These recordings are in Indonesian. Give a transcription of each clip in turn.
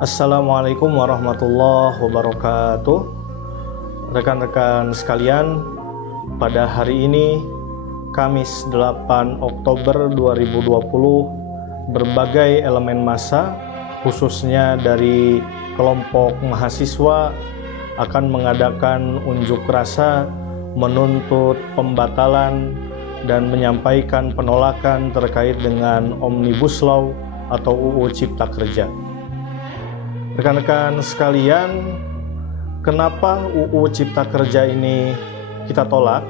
Assalamualaikum warahmatullahi wabarakatuh. Rekan-rekan sekalian, pada hari ini Kamis 8 Oktober 2020, berbagai elemen massa khususnya dari kelompok mahasiswa akan mengadakan unjuk rasa menuntut pembatalan dan menyampaikan penolakan terkait dengan Omnibus Law atau UU Cipta Kerja. Rekan-rekan sekalian, kenapa UU Cipta Kerja ini kita tolak?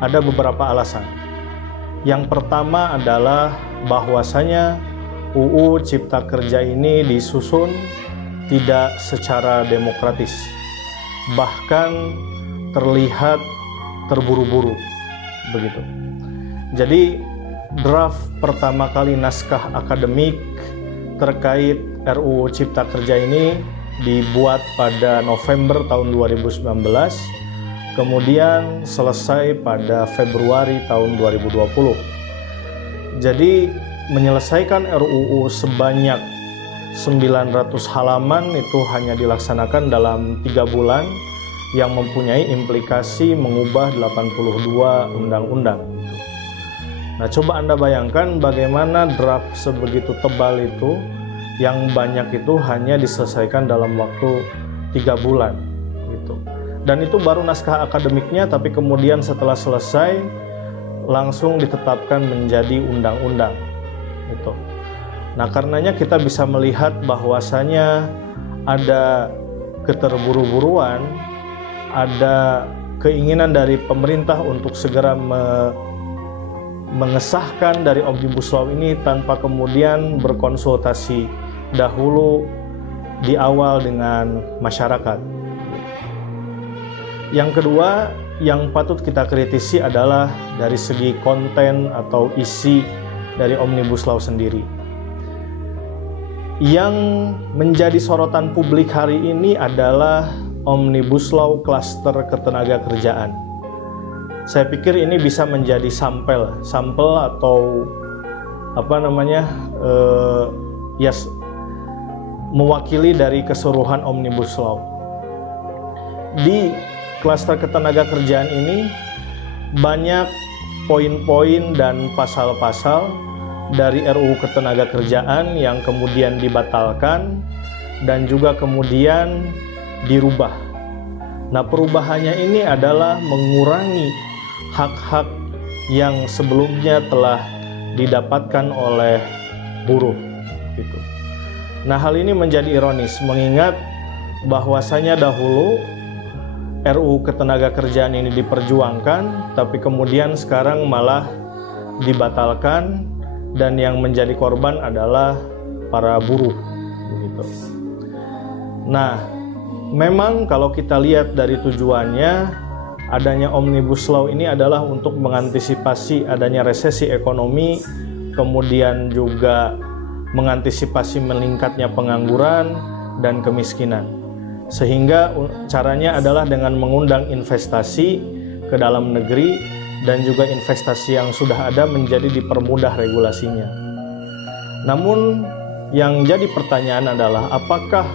Ada beberapa alasan. Yang pertama adalah bahwasanya UU Cipta Kerja ini disusun tidak secara demokratis, bahkan terlihat terburu-buru begitu. Jadi draft pertama kali naskah akademik terkait RUU Cipta Kerja ini dibuat pada November tahun 2019, kemudian selesai pada Februari tahun 2020. Jadi menyelesaikan RUU sebanyak 900 halaman itu hanya dilaksanakan dalam 3 bulan yang mempunyai implikasi mengubah 82 undang-undang. Nah, coba Anda bayangkan bagaimana draft sebegitu tebal itu yang banyak itu hanya diselesaikan dalam waktu 3 bulan gitu. Dan itu baru naskah akademiknya, tapi kemudian setelah selesai langsung ditetapkan menjadi undang-undang gitu. Nah, karenanya kita bisa melihat bahwasanya ada keterburu-buruan, ada keinginan dari pemerintah untuk segera mengesahkan dari Omnibus Law ini tanpa kemudian berkonsultasi dahulu di awal dengan masyarakat. Yang kedua, yang patut kita kritisi adalah dari segi konten atau isi dari Omnibus Law sendiri. Yang menjadi sorotan publik hari ini adalah Omnibus Law klaster ketenagakerjaan. Saya pikir ini bisa menjadi sampel atau mewakili dari keseluruhan Omnibus Law. Di klaster ketenagakerjaan ini banyak poin-poin dan pasal-pasal dari RUU Ketenagakerjaan yang kemudian dibatalkan dan juga kemudian dirubah. Nah, perubahannya ini adalah mengurangi hak-hak yang sebelumnya telah didapatkan oleh buruh gitu. Nah, hal ini menjadi ironis mengingat bahwasanya dahulu RUU Ketenagakerjaan ini diperjuangkan, tapi kemudian sekarang malah dibatalkan dan yang menjadi korban adalah para buruh begitu. Nah, memang kalau kita lihat dari tujuannya, adanya Omnibus Law ini adalah untuk mengantisipasi adanya resesi ekonomi, kemudian juga mengantisipasi meningkatnya pengangguran dan kemiskinan. Sehingga caranya adalah dengan mengundang investasi ke dalam negeri dan juga investasi yang sudah ada menjadi dipermudah regulasinya. Namun yang jadi pertanyaan adalah apakah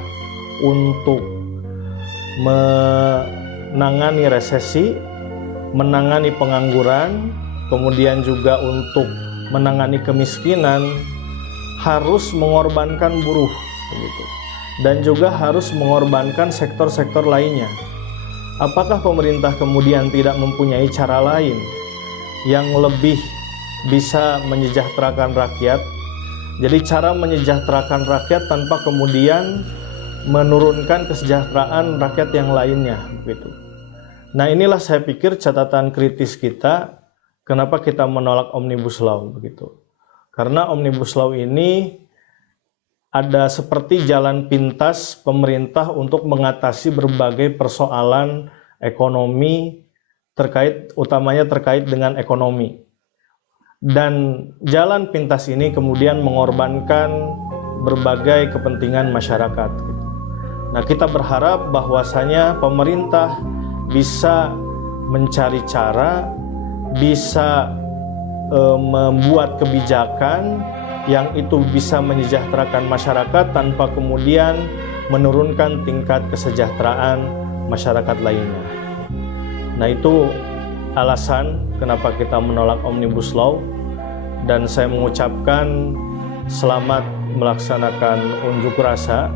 untuk menangani resesi, menangani pengangguran, kemudian juga untuk menangani kemiskinan harus mengorbankan buruh begitu, dan juga harus mengorbankan sektor-sektor lainnya. Apakah pemerintah kemudian tidak mempunyai cara lain yang lebih bisa menyejahterakan rakyat? Jadi cara menyejahterakan rakyat tanpa kemudian menurunkan kesejahteraan rakyat yang lainnya begitu. Nah, inilah saya pikir catatan kritis kita kenapa kita menolak Omnibus Law begitu. Karena Omnibus Law ini ada seperti jalan pintas pemerintah untuk mengatasi berbagai persoalan ekonomi utamanya terkait dengan ekonomi. Dan jalan pintas ini kemudian mengorbankan berbagai kepentingan masyarakat. Nah, kita berharap bahwasanya pemerintah bisa mencari cara, bisa membuat kebijakan yang itu bisa menyejahterakan masyarakat tanpa kemudian menurunkan tingkat kesejahteraan masyarakat lainnya. Nah, itu alasan kenapa kita menolak Omnibus Law, dan saya mengucapkan selamat melaksanakan unjuk rasa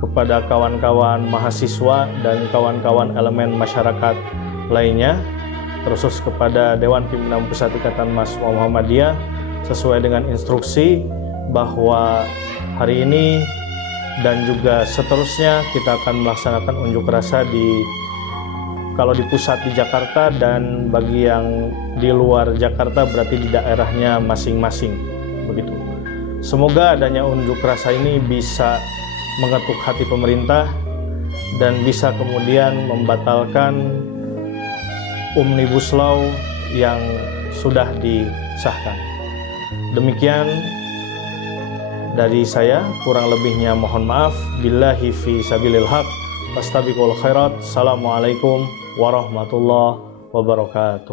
kepada kawan-kawan mahasiswa dan kawan-kawan elemen masyarakat lainnya, terkhusus kepada Dewan Pimpinan Pusat Ikatan Mahasiswa Muhammadiyah, sesuai dengan instruksi bahwa hari ini dan juga seterusnya kita akan melaksanakan unjuk rasa kalau di pusat di Jakarta, dan bagi yang di luar Jakarta berarti di daerahnya masing-masing, begitu. Semoga adanya unjuk rasa ini bisa mengetuk hati pemerintah dan bisa kemudian membatalkan Omnibus Law yang sudah disahkan. Demikian dari saya, kurang lebihnya mohon maaf. Billahi fi sabilil haq, fastabiqul khairat. Assalamualaikum warahmatullahi wabarakatuh.